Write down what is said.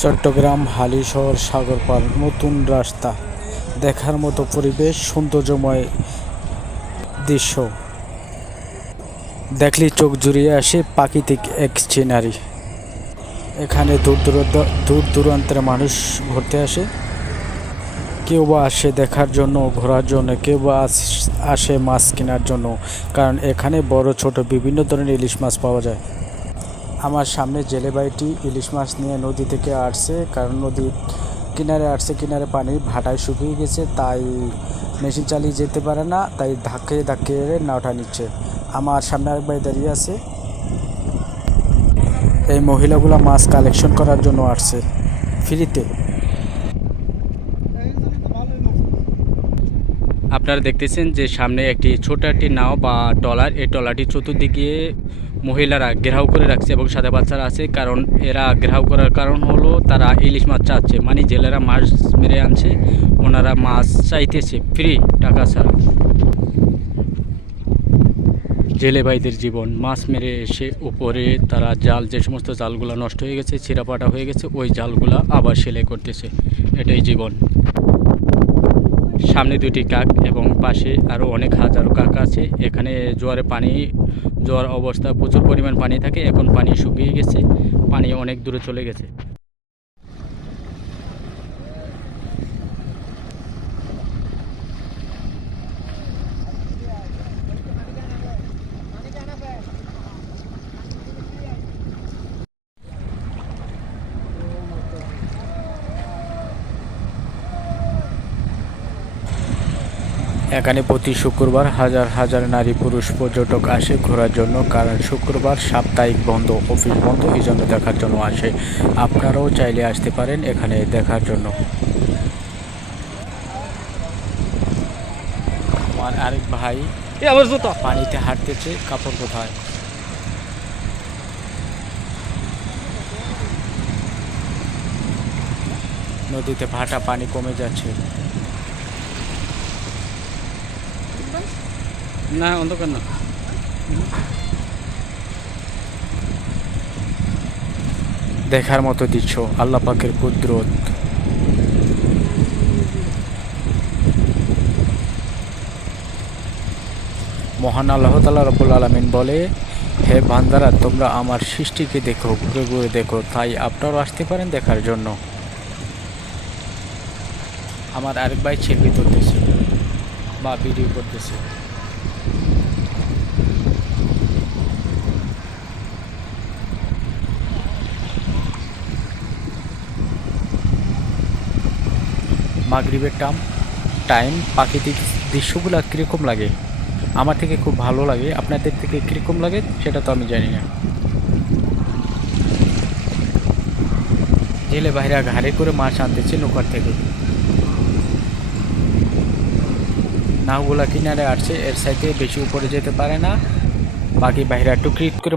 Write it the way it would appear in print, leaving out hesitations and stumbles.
চট্টগ্রাম হালিশহর সাগর পার নতুন রাস্তা দেখার মতো পরিবেশ সৌন্দর্যময় দৃশ্য দেখলেই চোখ জুড়িয়ে আসে প্রাকৃতিক এক সিনারি। এখানে দূর দূরান্তের মানুষ ঘুরতে আসে, কেউ বা আসে দেখার জন্য ঘোরার জন্য, কেউ বা আসে মাছ কেনার জন্য, কারণ এখানে বড় ছোট বিভিন্ন ধরনের ইলিশ মাছ পাওয়া যায়। আমার সামনে জেলে ভাইটি ইলিশ মাছ নিয়ে নদী থেকে আসছে, কারণ নদীর কিনারে আসছে, কিনারে পানি ভাটায় শুকিয়ে গেছে, তাই মেশিন চালিয়ে যেতে পারে না, তাই ধাক্কে ধাক্কে নাওটা নিচ্ছে। আমার সামনে আরেক ভাই দাঁড়িয়ে আছে, এই মহিলাগুলো মাছ কালেকশন করার জন্য আসছে ফ্রিতে। আপনারা দেখতেছেন যে সামনে একটি ছোট একটি নাও বা ট্রলার, এই ট্রলারটি চতুর্দিকে মহিলারা ঘেরাও করে রাখছে এবং সাদা বাচ্চারা আছে, কারণ এরা ঘেরাও করার কারণ হলো তারা ইলিশ মাছ চাচ্ছে, মানে জেলেরা মাছ মেরে আনছে, ওনারা মাছ চাইতেছে ফ্রি, টাকা ছাড়া। জেলে ভাইদের জীবন, মাছ মেরে এসে উপরে তারা জাল, যে সমস্ত জালগুলো নষ্ট হয়ে গেছে, ছিঁড়াপাটা হয়ে গেছে, ওই জালগুলা আবার সেলাই করতেছে, এটাই জীবন। সামনে দুটি কাক এবং পাশে আরও অনেক হাজারো কাক আছে। এখানে জোয়ার অবস্থা, প্রচুর পরিমাণ পানি থাকে, এখন পানি শুকিয়ে গেছে, পানি অনেক দূরে চলে গেছে। এখানে প্রতি শুক্রবার হাজার হাজার নারী পুরুষ পর্যটক আসে ঘোরার জন্য, কারণ শুক্রবার সাপ্তাহিক বন্ধ, অফিস বন্ধ, এই জন্য দেখার জন্য আসে। আপনারাও চাইলে আসতে পারেন এখানে দেখার জন্য। আমার আরেক ভাই পানিতে হাঁটতেছে, কাপড় কোথায়? নদীতে ভাটা, পানি কমে যাচ্ছে। না, অন্ধকার না। দেখার মতো দৃশ্য, আল্লাহ পাকের কুদরত। মহান আল্লাহ তাআলা রব্বুল আলামিন বলে, হে বান্দারা, তোমরা আমার সৃষ্টিকে দেখো, ঘুরে ঘুরে দেখো, তাই আপনারাও আসতে পারেন দেখার জন্য। আমার আরেক ভাই ছবি তুলতেছে বা ভিডিও করতেছে। মাগরিবের টাইম প্রাকৃতিক দৃশ্যগুলো কীরকম লাগে? আমার থেকে খুব ভালো লাগে, আপনাদের থেকে কীরকম লাগে সেটা তো আমি জানি না। জেলে ভাইরা ঘাড়ে করে মাছ আনতেছে নৌকার থেকে, নাওগুলা কিনারে আসছে, এর সাইডে বেশি উপরে যেতে পারে না, বাকি ভাইরা টুকরি করে